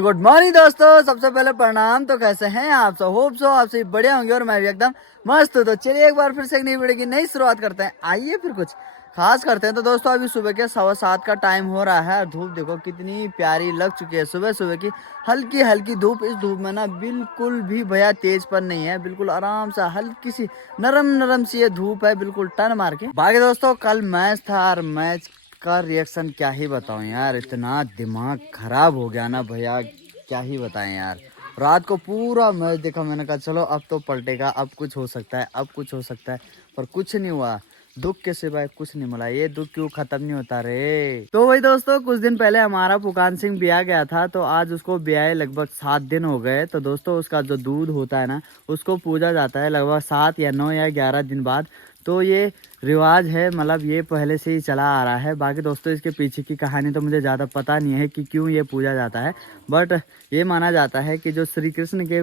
Good morning दोस्तों, सबसे पहले प्रणाम। तो कैसे हैं आप सब? होप सो आप सभी बढ़िया होंगे और मैं भी एकदम मस्त हूँ। तो चलिए एक बार फिर से एक नई वीडियो की नई शुरुआत करते हैं। आइए फिर कुछ खास करते हैं। तो दोस्तों अभी सुबह के 7:15 का टाइम हो रहा है। धूप देखो कितनी प्यारी लग चुकी है। सुबह सुबह की हल्की हल्की धूप। इस धूप में ना बिल्कुल भी भैया तेज पर नहीं है, बिल्कुल आराम सा हल्की सी नरम नरम सी ये धूप है, बिल्कुल टन मार के। बाकी दोस्तों कल मैच था और मैच का रिएक्शन क्या ही बताऊं यार, इतना दिमाग खराब हो गया ना भैया, क्या ही बताएं यार। रात को पूरा मैच देखा, मैंने कहा चलो अब तो पलटेगा, अब कुछ हो सकता है, अब कुछ हो सकता है, पर कुछ नहीं हुआ। दुख के सिवाय कुछ नहीं मिला। ये दुख क्यों खत्म नहीं होता रे। तो वही दोस्तों कुछ दिन पहले हमारा पुकान सिंह ब्याह गया था, तो आज उसको ब्याह लगभग 7 दिन हो गए। तो दोस्तों उसका जो दूध होता है ना, उसको पूजा जाता है लगभग 7 या 9 या 11 दिन बाद। तो ये रिवाज है, मतलब ये पहले से ही चला आ रहा है। बाकी दोस्तों इसके पीछे की कहानी तो मुझे ज़्यादा पता नहीं है कि क्यों ये पूजा जाता है, बट ये माना जाता है कि जो श्री कृष्ण के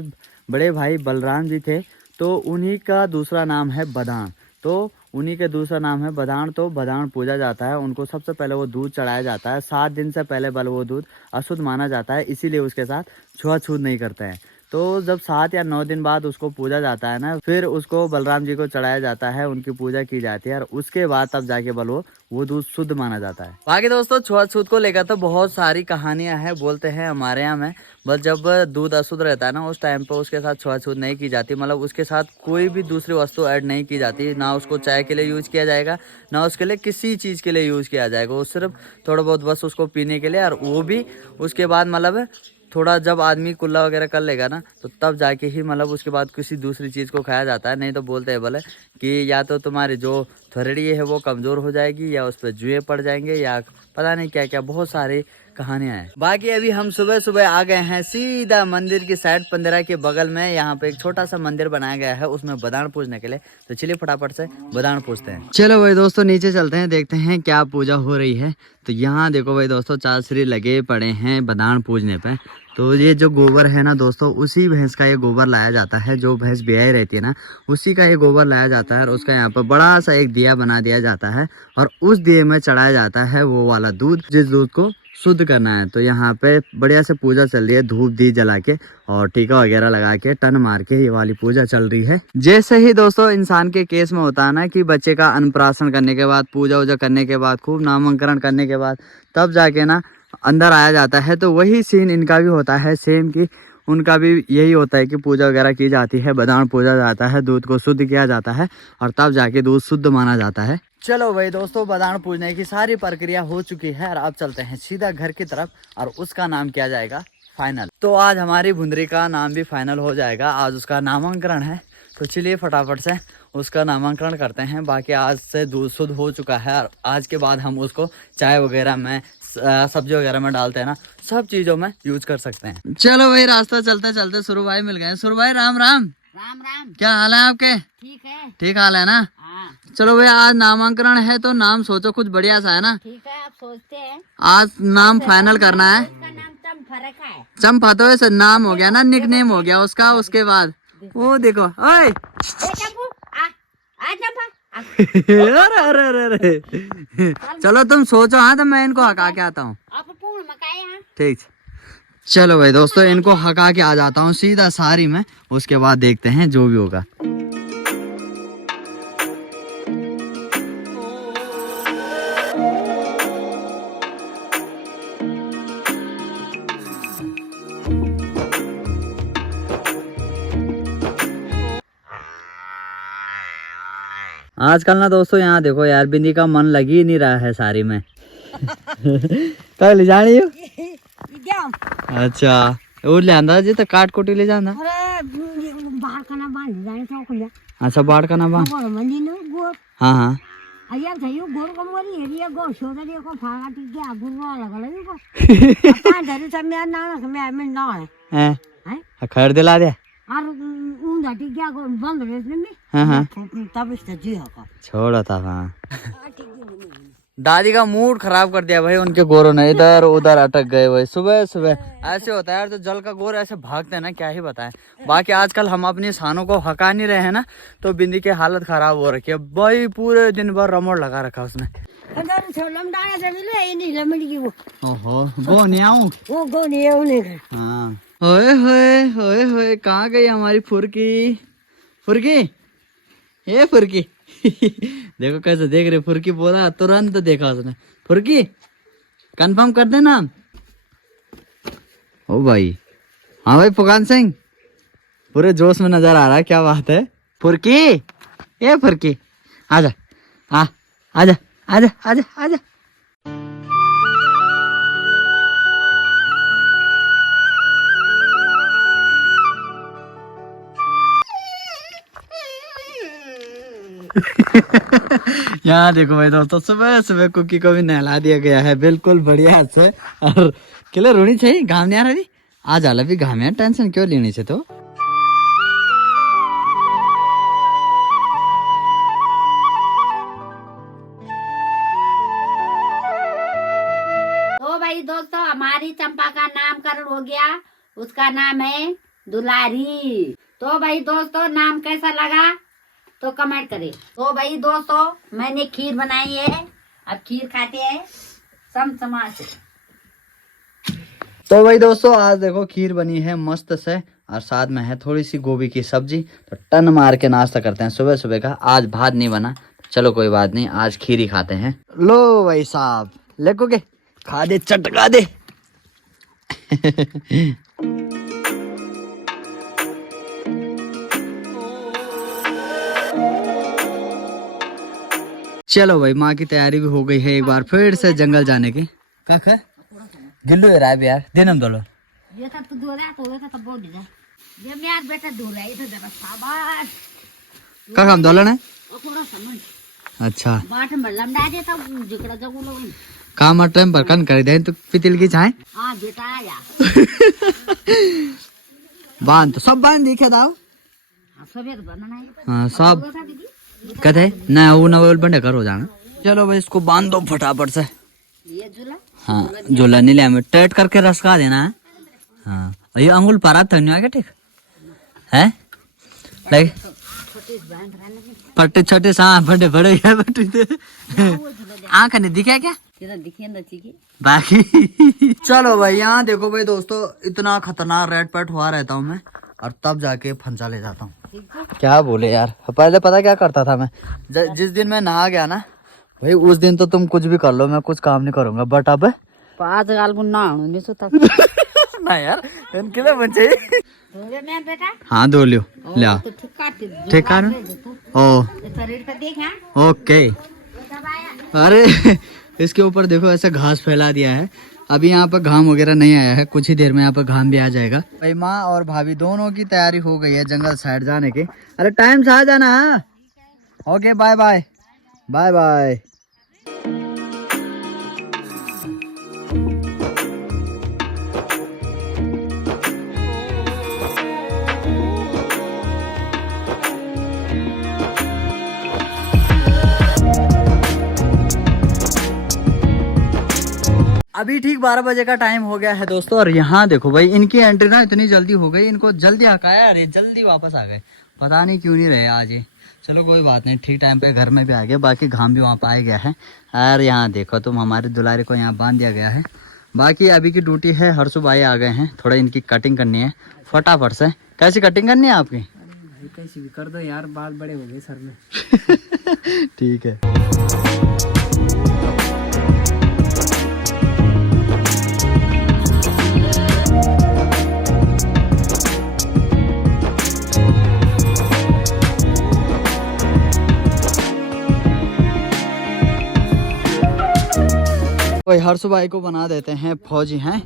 बड़े भाई बलराम जी थे, तो उन्हीं का दूसरा नाम है बदान। तो उन्हीं के दूसरा नाम है बदान, तो बदान पूजा जाता है। उनको सबसे पहले वो दूध चढ़ाया जाता है। 7 दिन से पहले बल वो दूध अशुद्ध माना जाता है, इसीलिए उसके साथ छुआछूत नहीं करते हैं। तो जब 7 या 9 दिन बाद उसको पूजा जाता है ना, फिर उसको बलराम जी को चढ़ाया जाता है, उनकी पूजा की जाती है और उसके बाद तब जाके वो दूध शुद्ध माना जाता है। बाकी दोस्तों छुआछूत को लेकर तो बहुत सारी कहानियां हैं, बोलते हैं हमारे यहाँ में। बस जब दूध अशुद्ध रहता है ना, उस टाइम पर उसके साथ छुआछूत नहीं की जाती, मतलब उसके साथ कोई भी दूसरी वस्तु ऐड नहीं की जाती। ना उसको चाय के लिए यूज किया जाएगा, ना उसके लिए किसी चीज के लिए यूज किया जाएगा। वो सिर्फ थोड़ा बहुत बस उसको पीने के लिए, और वो भी उसके बाद मतलब थोड़ा जब आदमी कुल्ला वगैरह कर लेगा ना, तो तब जाके ही मतलब उसके बाद किसी दूसरी चीज़ को खाया जाता है। नहीं तो बोलते हैं बोले कि या तो तुम्हारी जो थोड़ी है वो कमज़ोर हो जाएगी, या उस पर जुए पड़ जाएंगे, या पता नहीं क्या क्या, बहुत सारी कहानियां हैं। बाकी अभी हम सुबह सुबह आ गए हैं सीधा मंदिर की साइड। 15 के बगल में यहाँ पे एक छोटा सा मंदिर बनाया गया है, उसमें बदान पूजने के लिए। तो चलिए फटाफट से बदान पूजते हैं। चलो भाई दोस्तों नीचे चलते हैं, देखते हैं क्या पूजा हो रही है। तो यहाँ देखो भाई दोस्तों चासरी लगे पड़े हैं बदान पूजने पे। तो ये जो गोबर है ना दोस्तों, उसी भैंस का ये गोबर लाया जाता है। जो भैंस ब्याही रहती है ना, उसी का ये गोबर लाया जाता है और उसका यहाँ पर बड़ा सा एक दिया बना दिया जाता है, और उस दिए में चढ़ाया जाता है वो वाला दूध, जिस दूध को शुद्ध करना है। तो यहाँ पे बढ़िया से पूजा चल रही है, धूप दी जला के और टीका वगैरह लगा के टन मार के ये वाली पूजा चल रही है। जैसे ही दोस्तों इंसान के केस में होता है ना कि बच्चे का अन्नप्राशन करने के बाद, पूजा वूजा करने के बाद, खूब नामकरण करने के बाद, तब जाके ना अंदर आया जाता है। तो वही सीन इनका भी होता है सेम, कि उनका भी यही होता है कि पूजा वगैरह की जाती है, बदान पूजा जाता है, दूध को शुद्ध किया जाता है और तब जाके दूध शुद्ध माना जाता है। चलो भाई दोस्तों बदान पूजने की सारी प्रक्रिया हो चुकी है और अब चलते हैं सीधा घर की तरफ, और उसका नाम किया जाएगा फाइनल। तो आज हमारी भुंदरी का नाम भी फाइनल हो जाएगा, आज उसका नामांकन है। तो चलिए फटाफट से उसका नामांकन करते हैं। बाकी आज से दूध शुद्ध हो चुका है और आज के बाद हम उसको चाय वगैरह में, सब्जी वगैरह में डालते हैं ना, सब चीजों में यूज कर सकते हैं। चलो भाई रास्ता चलते चलते सुरु भाई मिल गए। सुरु भाई राम राम। राम राम। क्या हाल है आपके? ठीक है। ठीक हाल है ना? हाँ। चलो भाई आज नामांकन है, तो नाम सोचो कुछ बढ़िया सा है ना। ठीक है, आप सोचते हैं। आज नाम फाइनल करना है। उसका नाम चंपा है। चंपा तो ऐसे नाम हो गया ना, निक नेम हो गया उसका। उसके बाद वो देखो, ओए अरे अरे अरे अरे, चलो तुम सोचो। हाँ तो मैं इनको हका के आता हूँ। ठीक, चलो भाई दोस्तों इनको हका के आ जाता हूँ सीधा सारी में, उसके बाद देखते हैं जो भी होगा। आजकल ना दोस्तों यहाँ देखो यार, बिंदी का मन लग ही नहीं रहा है सारी में। कल ले जानी हो? अच्छा और ले आंदा जी, तो काट कोटी ले जाना। अच्छा बाढ़ का ना बाढ़। हाँ हाँ खैर दिला दे। छोड़ा था। हाँ दादी का मूड खराब कर दिया भाई उनके गोरों ने, इधर उधर अटक गए भाई। सुबह सुबह ऐसे होता है यार, तो जल का गोर ऐसे भागते हैं ना, क्या ही बताएं। बाकी आजकल हम अपनी सानों को हका नहीं रहे हैं ना, तो बिंदी की हालत खराब हो रखी है भाई। पूरे दिन भर रमोड़ लगा रखा उसने। अगर छोलम डाला से मिले ये नहीं लमड़ी की वो ओहो वो नहीं आऊं गो नहीं है उन्हें। हाँ होए होए कहाँ गई हमारी फुरकी फुरकी ये फुरकी देखो कैसे देख रहे फुरकी बोला तुरंत देखा उसने फुरकी कंफर्म कर दे नाम। ओ भाई हाँ भाई फुकान सिंह पूरे जोश में नजर आ रहा है क्या बात है फुरकी ये फुरकी आजा आजा आजा आजा आजा। यहाँ देखो भाई दोस्तों सुबह सुबह कुकी को भी नहला दिया गया है बिल्कुल बढ़िया से और किले रोनी चाहिए घाम नहीं आ रही आज आला भी घाम है टेंशन क्यों लेनी चाहिए तो भाई दोस्तों हमारी चंपा का नामकरण हो गया उसका नाम है दुलारी। तो भाई दोस्तों नाम कैसा लगा तो कमेंट करें। तो भाई दोस्तों मैंने खीर बनाई है अब खीर खाते हैं सम समाज से। तो भाई दोस्तों आज देखो खीर बनी है मस्त से और साथ में है थोड़ी सी गोभी की सब्जी तो टन मार के नाश्ता करते हैं सुबह सुबह का। आज भात नहीं बना चलो कोई बात नहीं आज खीर ही खाते हैं। लो भाई साहब लेकोगे खा दे चटका दे चलो भाई माँ की तैयारी भी हो गई है एक बार फिर से जंगल जाने की। काका गिल्लू है राय यार देनम दोलो ये था तू दूर है तो ये था बहुत दिया ये मैं यार बेटा दूर है इधर जरा शाबाश का काम दोलन है और थोड़ा समझ अच्छा बाट में लमड़ा देता जिकड़ा जगू लोग काम टाइम पर कन कर दे तो पितिल की चाहे हां बेटा आया बांध तो सब बांध दिखे दाओ सब एक बनाना है हाँ सब कथे ना वो ना वो बंडे कर हो जाना। चलो भाई इसको बांध दो फटाफट से ये झूला हाँ झूला नहीं ले टेट करके रस का देना है। हाँ ये अंगुल पारा था नहीं आगे ठीक है लाइक फटे छोटे सा बड़े बड़े आँख नहीं दिखे क्या दिखे ना चीकी बाकी चलो भाई यहाँ देखो भाई दोस्तों इतना खतरनाक रेड पैट हुआ रहता हूँ मैं और तब जाके फंसा ले जाता हूँ। क्या बोले यार पहले पता क्या करता था मैं जिस दिन मैं नहा गया ना भाई उस दिन तो तुम कुछ भी कर लो मैं कुछ काम नहीं करूंगा बट अब 5 गाल बुन्ना नहीं सोता ना यार इनके लिए बचे मैं बेटा हाँ दो लियो ले तो ठीक काट ठीक है ओ शरीर का देख हां ओके। अरे इसके ऊपर देखो ऐसा घास फैला दिया है अभी यहाँ पर घाम वगैरह नहीं आया है कुछ ही देर में यहाँ पर घाम भी आ जाएगा। भाई माँ और भाभी दोनों की तैयारी हो गई है जंगल साइड जाने की। अरे टाइम से आ जाना हाँ okay bye bye bye bye. अभी ठीक 12 बजे का टाइम हो गया है दोस्तों और यहाँ देखो भाई इनकी एंट्री ना इतनी जल्दी हो गई इनको जल्दी हकाया अरे जल्दी वापस आ गए पता नहीं क्यों नहीं रहे आज ये। चलो कोई बात नहीं ठीक टाइम पे घर में भी आ गया बाकी घाम भी वहाँ पे आ गया है। और यहाँ देखो तुम हमारे दुलारे को यहाँ बांध दिया गया है। बाकी अभी की ड्यूटी है हर्षु भाई आ गए हैं थोड़ा इनकी कटिंग करनी है फटाफट से। कैसी कटिंग करनी है आपकी कैसी भी कर दो यार बाल बड़े हो गए सर में ठीक है। भाई हर्षु भाई को बना देते हैं फौजी हैं।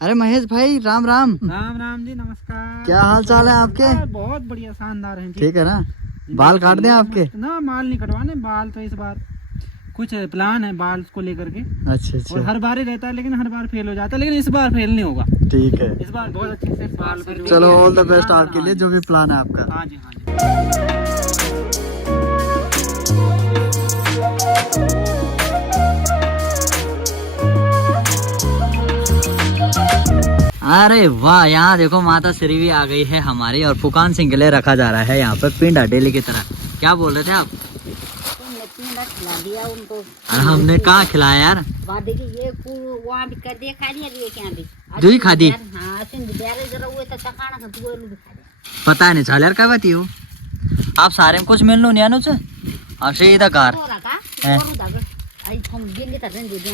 अरे महेश भाई राम राम राम जी नमस्कार। क्या हाल चाल है आपके बहुत बढ़िया शानदार है ठीक है ना बाल काट दें आपके ना बाल नहीं कटवाने बाल तो इस बार कुछ प्लान है बाल को लेकर के अच्छा और अच्छा हर बार ही रहता है लेकिन हर बार फेल हो जाता है लेकिन इस बार फेल नहीं होगा ठीक है इस बार बहुत अच्छे से बाल चलो ऑल द बेस्ट आपके लिए जो भी प्लान है आपका। हाँ जी हाँ जी। अरे वाह यहाँ देखो माता श्री भी आ गई है हमारी और फुकान सिंह के लिए रखा जा रहा है यहाँ पे पिंडा डेली की तरह। क्या बोल रहे थे आप खिला दिया उनको। अरे हमने कहाँ खिलाया यार, बाद देखिए ये वहाँ भी कर दिया, खा लिया ये क्या भी दो ही खा दी। हाँ सिंध प्यारे जरा वो तो चखाना था तू भी खा दे। पता नहीं चल यार क्या बात हो, आप सारे में कुछ मिल लो नहीं आनो आपसे इधर कार हो रहा था और उधर आई हम गिनने तक रेंज दे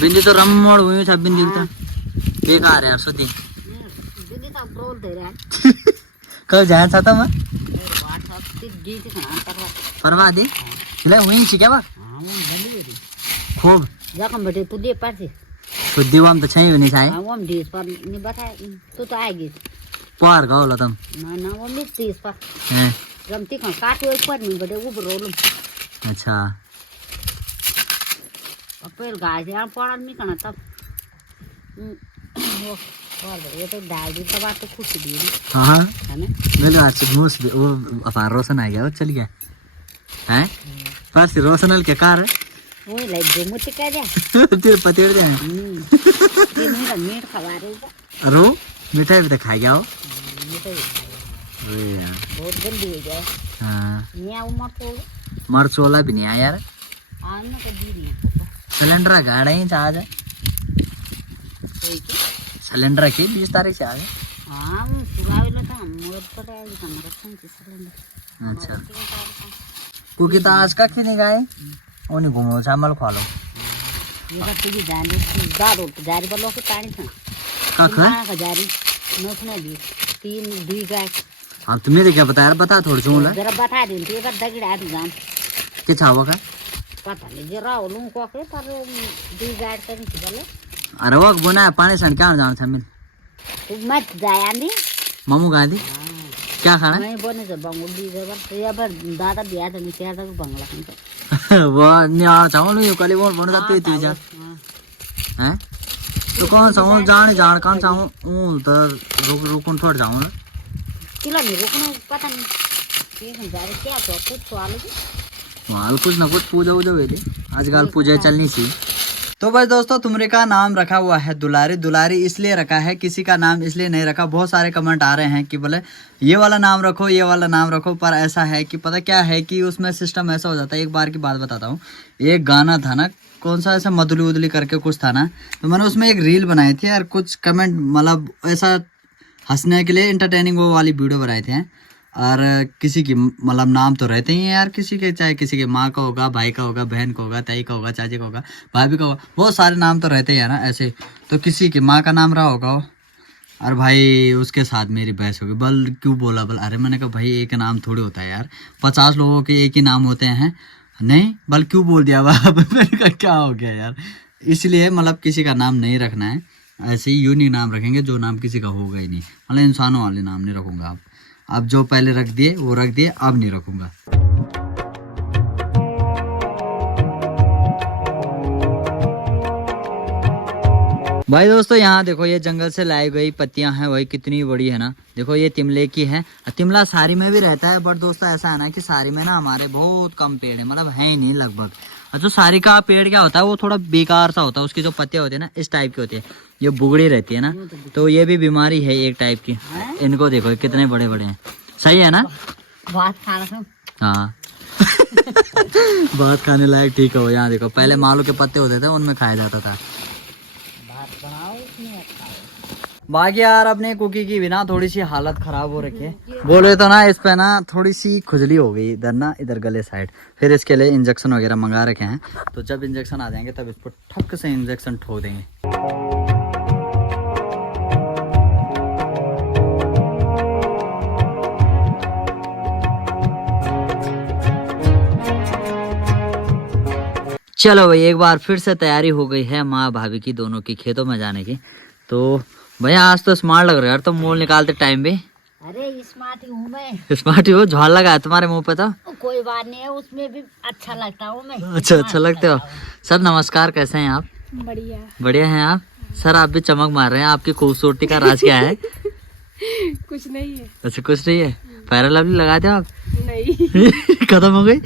बिंदी तो रम मोड़ हुई सब बिंदी तो बेकार यार सुधी गिनने तक बोल दे रहा कल जाए चाहता मैं व्हाट्सएप पे गीत खाना करवा परवा दे ले हुई छी क्या बा हां वो बंद दे खूब जखम बेटे तू दे पास शुद्धि वाम तो छई नहीं छाई हां वो हम देश पर नहीं बताए तू तो आएगी पार गावला तुम ना ना वो मिस देश पर हैं रमती का काट वो पर नहीं बेटे वो रोल अच्छा अपेल गाय से पड़ा नहीं करना तब वो ये तो डाल दी तब तो खुश दी हां है ना मेरे आज से मूस वो अपार रोशन आ गया वो चल गया हैं पास रोशनल के कार वो लाइक जो मुझे कह दिया तेरे पतेड़ दे ये नहीं का मीट खवा रहे हो अरो मिठाई भी तो खा गया हो ये तो अरे यार बहुत जल्दी हो जाए हां यहाँ उमर तो मर्च वाला भी नहीं आया यार आज ना तो दी नहीं सिलेंडर गाड़ा ही आज कोई की सिलेंडर की 20 तारीख से आ गए हाँ पूरा वाला था मोर पर आया था मेरा फोन किस सिलेंडर अच्छा क्योंकि तो आज का खी नहीं गए उन्हें घूमो चावल खा लो ये बात तुझे जाने दारू तो जारी पर लोग पानी था का का जारी नोचने दी 3 दी गए अब तुम्हें तो क्या बता यार बता थोड़ी सी बोला जरा बता दे ये बात दगड़ा दी जान कि छावो का पता नहीं जरा ओलू को के पर दी गाड़ करनी थी बोले अरे वो बुना पानी सन क्या जान था मिल तू मत जाया नी मामू गांधी क्या खाना मैं बोने से बंगुल दी जबर ये पर दादा दिया था नहीं तेरा तो बंगला खाने वो नहीं आ चावल नहीं कली बोल बोल जाते तू जा हैं तो कौन सा हूं जान कौन सा हूं तो रुकन थोड़ जाऊं किलो नहीं रुकना पता नहीं ये हम जा रहे क्या तो कुछ सवाल है माल कुछ ना कुछ पूजा वूजा हुई थी आजकल पूजा चलनी सी। तो बस दोस्तों तुमरे का नाम रखा हुआ है दुलारी। दुलारी इसलिए रखा है, किसी का नाम इसलिए नहीं रखा। बहुत सारे कमेंट आ रहे हैं कि बोले ये वाला नाम रखो ये वाला नाम रखो, पर ऐसा है कि पता क्या है कि उसमें सिस्टम ऐसा हो जाता है। एक बार की बात बताता हूँ, एक गाना था ना कौन सा ऐसा मधुली उदली करके कुछ था ना, तो मैंने उसमें एक रील बनाई थी यार, कुछ कमेंट मतलब ऐसा हंसने के लिए इंटरटेनिंग वो वाली वीडियो बनाए थे। और किसी की मतलब नाम तो रहते ही हैं यार किसी के, चाहे किसी के माँ का होगा, भाई का होगा, बहन का होगा, ताई का होगा, चाची का होगा, भाभी का होगा, बहुत सारे नाम तो रहते हैं ना ऐसे। तो किसी की माँ का नाम रहा होगा और भाई उसके साथ मेरी बहस होगी, बल क्यों बोला बल। अरे मैंने कहा भाई एक नाम थोड़ी होता है यार, 50 लोगों के एक ही नाम होते हैं। नहीं बल क्यों बोल दिया मैंने कहा क्या हो गया यार। इसलिए मतलब किसी का नाम नहीं रखना है, ऐसे ही यूनिक नाम रखेंगे जो नाम किसी का होगा ही नहीं। मतलब इंसानों वाले नाम नहीं रखूँगा। अब जो पहले रख दिए वो रख दिए, अब नहीं रखूँगा। भाई दोस्तों यहाँ देखो ये जंगल से लाई गई पत्तियां हैं, वही कितनी बड़ी है ना। देखो ये तिमले की है, तिमला सारी में भी रहता है, बट दोस्तों ऐसा है ना कि सारी में ना हमारे बहुत कम पेड़ है, मतलब है ही नहीं लगभग। और जो सारी का पेड़ क्या होता है वो थोड़ा बेकार सा होता है, उसकी जो पत्तियां होती है ना इस टाइप की होती है, ये बुगड़ी रहती है ना, तो ये भी बीमारी है एक टाइप की। इनको देखो कितने बड़े बड़े हैं, सही है ना बात खा हाँ बात खाने लायक ठीक है वो। यहाँ देखो पहले मालू के पत्ते होते थे उनमें खाया जाता था। बाकी यार अपने कुकी की भी ना थोड़ी सी हालत खराब हो रखी है, बोले तो ना इस पे ना थोड़ी सी खुजली हो गई इधर ना, इधर गले साइड। फिर इसके लिए इंजेक्शन वगैरह मंगा रखे हैं, तो जब इंजेक्शन आ जाएंगे तब इस पर ठक से इंजेक्शन ठोक देंगे। चलो भाई एक बार फिर से तैयारी हो गई है माँ भाभी की दोनों की खेतों में जाने की। तो भैया आज तो स्मार्ट लग रहा है यार, तुम मोल निकालते टाइम भी। अरे स्मार्ट हूँ मैं, स्मार्ट ही हो, झाल लगा है तुम्हारे मुंह पे तो। कोई बात नहीं है, उसमें भी अच्छा लगता हूँ मैं। अच्छा लगते हो सर। नमस्कार, कैसे हैं आप? बढ़िया बढ़िया हैं आप सर। आप भी चमक मार रहे हैं, आपकी खूबसूरती का राज क्या है? कुछ नहीं है। अच्छा कुछ नहीं है, फेयर लवली लगा दे आप? नहीं खत्म हो गई